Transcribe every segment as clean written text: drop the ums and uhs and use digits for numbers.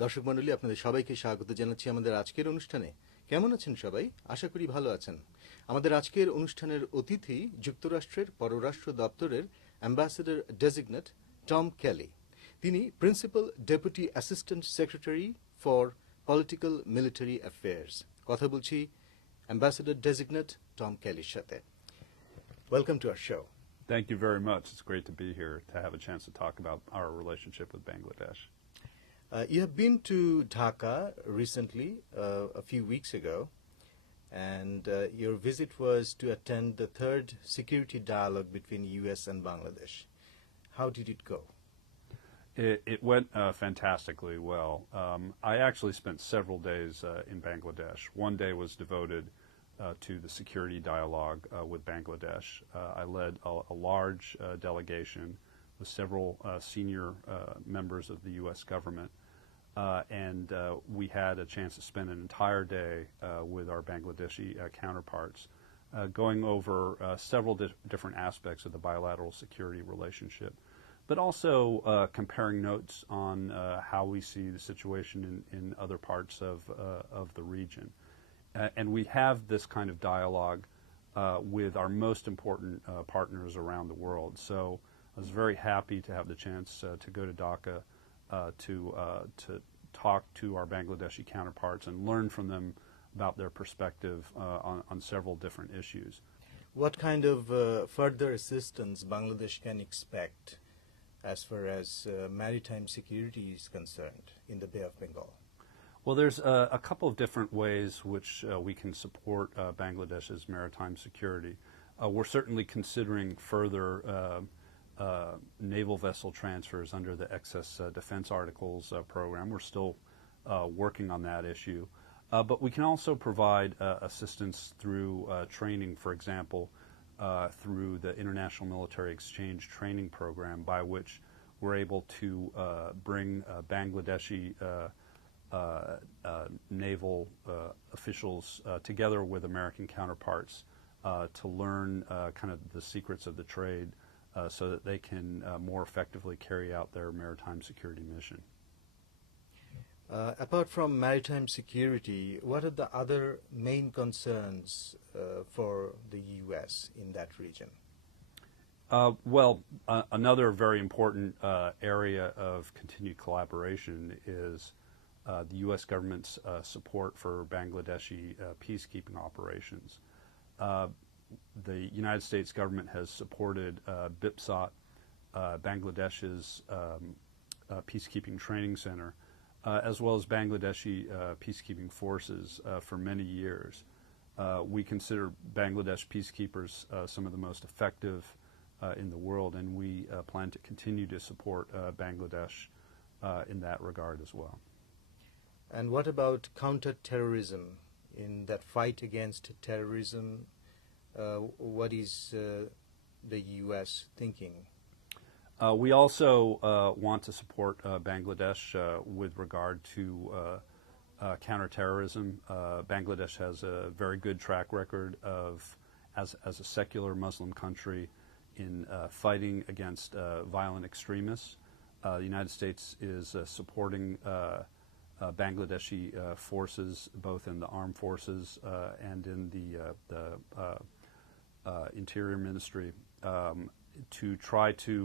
দর্শক মণ্ডলী, আপনাদের সবাইকে স্বাগত জানাচ্ছি আমাদের আজকের অনুষ্ঠানে। কেমন আছেন সবাই? আশা করি ভালো আছেন। আমাদের আজকের অনুষ্ঠানের অতিথি যুক্তরাষ্ট্রের পররাষ্ট্র দপ্তরের অ্যাম্বাসেডর ডেজিগনেট টম কেলি। তিনি principal deputy assistant secretary for political military affairs. কথা বলছি অ্যাম্বাসেডর ডেজিগনেট টম কেলির সাথে। Welcome to our show. Thank you very much. It's great to be here to have a chance to talk about our relationship with Bangladesh. You have been to Dhaka recently, a few weeks ago, and your visit was to attend the third security dialogue between U.S. and Bangladesh. How did it go? It went fantastically well. I actually spent several days in Bangladesh. One day was devoted to the security dialogue with Bangladesh. I led a large delegation with several senior members of the U.S. government. And we had a chance to spend an entire day with our Bangladeshi counterparts, going over several different aspects of the bilateral security relationship, but also comparing notes on how we see the situation in other parts of the region. And we have this kind of dialogue with our most important partners around the world. So I was very happy to have the chance to go to Dhaka to talk to our Bangladeshi counterparts and learn from them about their perspective on several different issues. What kind of further assistance Bangladesh can expect as far as maritime security is concerned in the Bay of Bengal? Well, there's a couple of different ways which we can support Bangladesh's maritime security. We're certainly considering further naval vessel transfers under the Excess Defense Articles program. We're still working on that issue. But we can also provide assistance through training, for example, through the International Military Exchange Training Program, by which we're able to bring Bangladeshi naval officials together with American counterparts to learn kind of the secrets of the trade so that they can more effectively carry out their maritime security mission. Apart from maritime security, what are the other main concerns for the U.S. in that region? Another very important area of continued collaboration is the U.S. government's support for Bangladeshi peacekeeping operations. The United States government has supported BIPSOT, Bangladesh's peacekeeping training center, as well as Bangladeshi peacekeeping forces for many years. We consider Bangladesh peacekeepers some of the most effective in the world, and we plan to continue to support Bangladesh in that regard as well. And what about counterterrorism? In that fight against terrorism, what is the U.S. thinking? We also want to support Bangladesh with regard to counterterrorism. Bangladesh has a very good track record of, as a secular Muslim country, in fighting against violent extremists. The United States is supporting Bangladeshi forces, both in the armed forces and in the Interior Ministry, to try to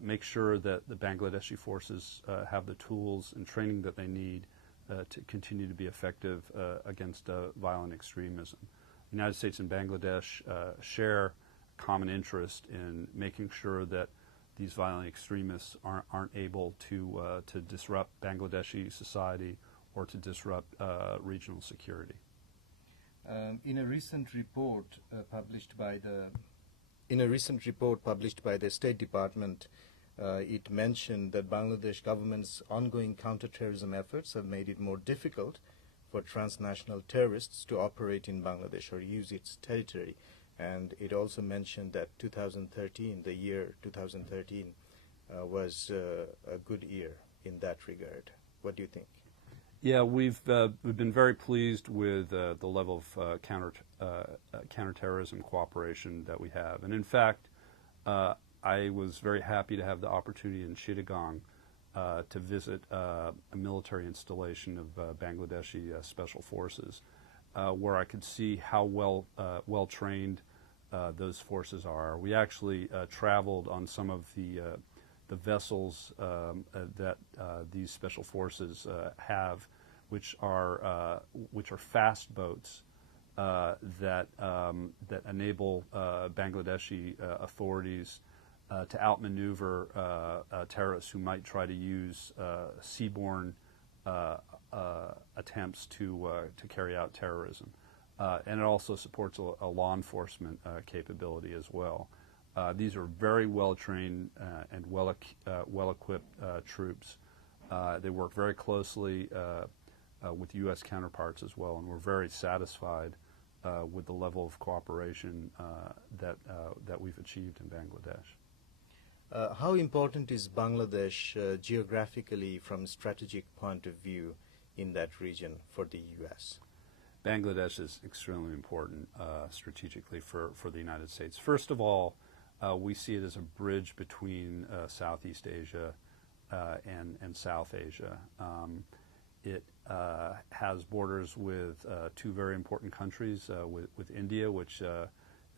make sure that the Bangladeshi forces have the tools and training that they need to continue to be effective against violent extremism. The United States and Bangladesh share common interest in making sure that these violent extremists aren't able to disrupt Bangladeshi society or to disrupt regional security. In a recent report published by the State Department, it mentioned that Bangladesh government's ongoing counterterrorism efforts have made it more difficult for transnational terrorists to operate in Bangladesh or use its territory. And it also mentioned that 2013, the year 2013, was a good year in that regard. What do you think? Yeah, we've been very pleased with the level of counterterrorism cooperation that we have. And in fact, I was very happy to have the opportunity in Chittagong to visit a military installation of Bangladeshi special forces, where I could see how well trained those forces are. We actually traveled on some of the vessels that these special forces have, which are fast boats that enable Bangladeshi authorities to outmaneuver terrorists who might try to use seaborne attempts to carry out terrorism. And it also supports a law enforcement capability as well. These are very well-trained and well-equipped troops. They work very closely with U.S. counterparts as well, and we're very satisfied with the level of cooperation that we've achieved in Bangladesh. How important is Bangladesh geographically from a strategic point of view in that region for the U.S.? Bangladesh is extremely important strategically for the United States. First of all, we see it as a bridge between Southeast Asia and South Asia. It has borders with two very important countries, with India, which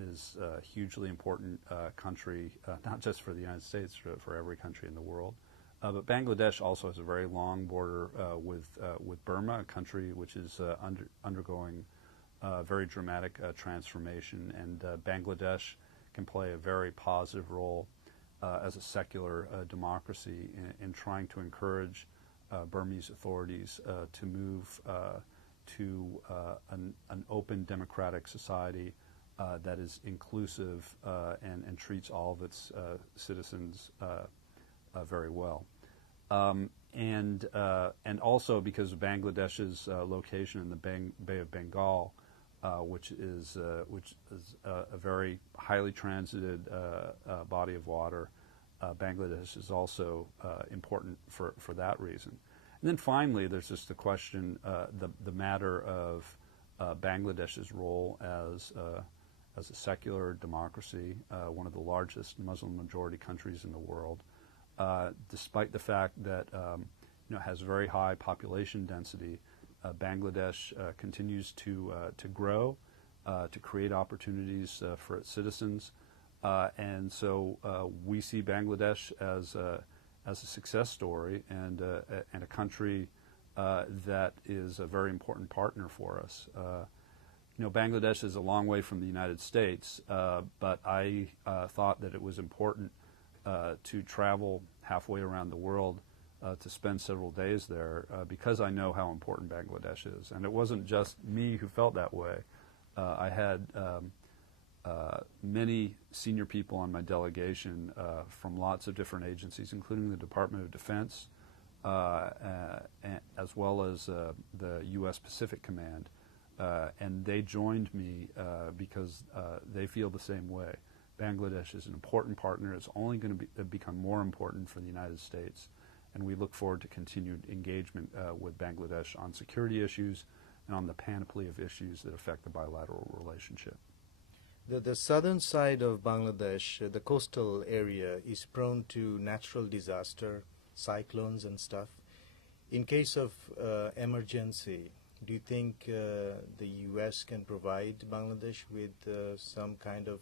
is a hugely important country, not just for the United States, for every country in the world. But Bangladesh also has a very long border with Burma, a country which is undergoing very dramatic transformation, and Bangladesh can play a very positive role as a secular democracy in trying to encourage Burmese authorities to move to an open democratic society that is inclusive and treats all of its citizens very well. And also because of Bangladesh's location in the Bay of Bengal, which is a very highly transited body of water, Bangladesh is also important for that reason. And then finally, there's just the question, the matter of Bangladesh's role as a secular democracy, one of the largest Muslim-majority countries in the world, despite the fact that it has very high population density. Bangladesh continues to grow, to create opportunities for its citizens, and so we see Bangladesh as a success story and a country that is a very important partner for us. Bangladesh is a long way from the United States, but I thought that it was important to travel halfway around the world to spend several days there because I know how important Bangladesh is. And it wasn't just me who felt that way. I had many senior people on my delegation from lots of different agencies, including the Department of Defense, as well as the U.S. Pacific Command. And they joined me because they feel the same way. Bangladesh is an important partner. It's only going to become more important for the United States. And we look forward to continued engagement with Bangladesh on security issues and on the panoply of issues that affect the bilateral relationship. The southern side of Bangladesh, the coastal area, is prone to natural disaster, cyclones and stuff. In case of emergency, do you think the U.S. can provide Bangladesh with some kind of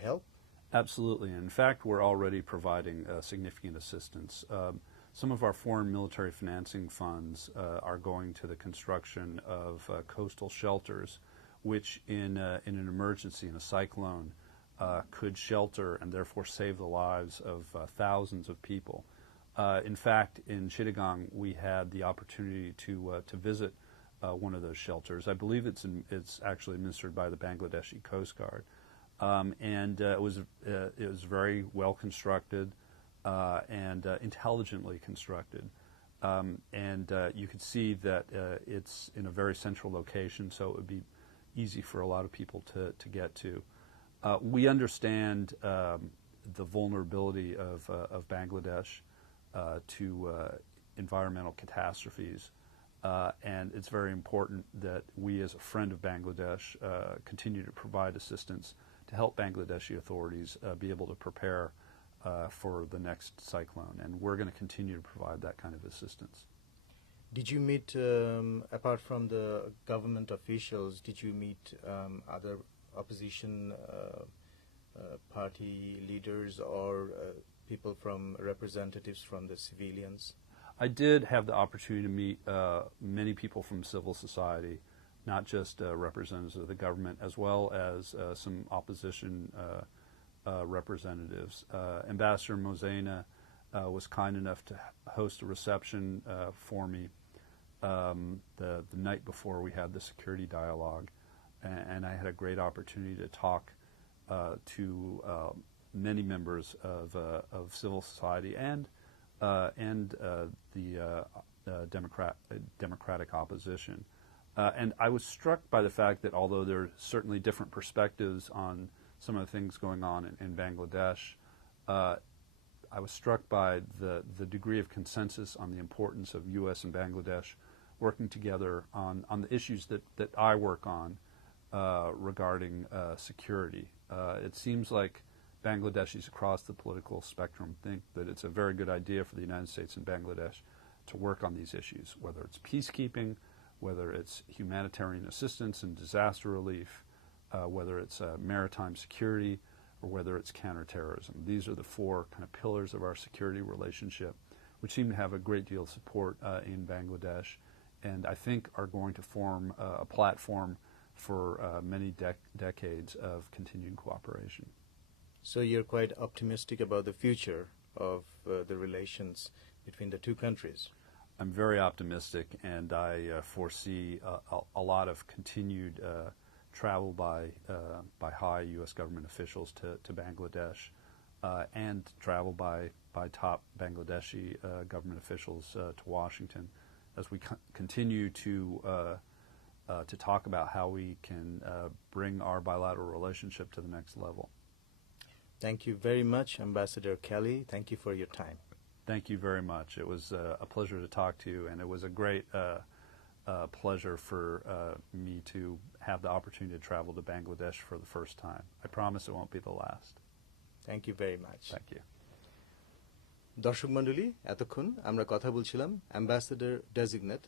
help? Absolutely. In fact, we're already providing significant assistance. Some of our foreign military financing funds are going to the construction of coastal shelters, which in an emergency, in a cyclone, could shelter and therefore save the lives of thousands of people. In fact, in Chittagong, we had the opportunity to visit one of those shelters. I believe it's actually administered by the Bangladeshi Coast Guard. And it was very well constructed and intelligently constructed, and you could see that it's in a very central location, so it would be easy for a lot of people to get to. We understand the vulnerability of Bangladesh to environmental catastrophes, and it's very important that we, as a friend of Bangladesh, continue to provide assistance to help Bangladeshi authorities be able to prepare for the next cyclone, and we're going to continue to provide that kind of assistance. Did you meet, apart from the government officials, did you meet other opposition party leaders or people from representatives from the civilians? I did have the opportunity to meet many people from civil society, not just representatives of the government, as well as some opposition representatives. Ambassador Mozena was kind enough to host a reception for me the night before we had the security dialogue, and I had a great opportunity to talk to many members of civil society and the Democratic opposition. And I was struck by the fact that although there are certainly different perspectives on some of the things going on in Bangladesh, I was struck by the degree of consensus on the importance of U.S. and Bangladesh working together on the issues that I work on regarding security. It seems like Bangladeshis across the political spectrum think that it's a very good idea for the United States and Bangladesh to work on these issues, whether it's peacekeeping, whether it's humanitarian assistance and disaster relief, whether it's maritime security, or whether it's counterterrorism. These are the four kind of pillars of our security relationship, which seem to have a great deal of support in Bangladesh, and I think are going to form a platform for many decades of continuing cooperation. So you're quite optimistic about the future of the relations between the two countries? I'm very optimistic, and I foresee a lot of continued travel by high U.S. government officials to Bangladesh, and travel by top Bangladeshi government officials to Washington, as we continue to talk about how we can bring our bilateral relationship to the next level. Thank you very much, Ambassador Kelly. Thank you for your time. Thank you very much. It was a pleasure to talk to you, and it was a great pleasure for me to have the opportunity to travel to Bangladesh for the first time. I promise it won't be the last. Thank you very much. Thank you. দর্শক মণ্ডলী, এতক্ষণ আমরা কথা বলছিলাম ambassador designate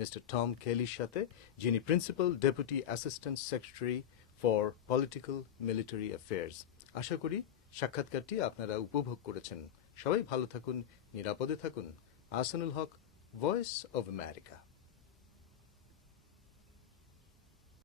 mister Tom কেলির সাথে, যিনি principal deputy assistant secretary for political military affairs. আশা করি সাক্ষাৎকারটি আপনারা উপভোগ করেছেন। সবাই ভালো থাকুন, নিরাপদে থাকুন। আহসানুল হক, ভয়েস অব আমেরিকা।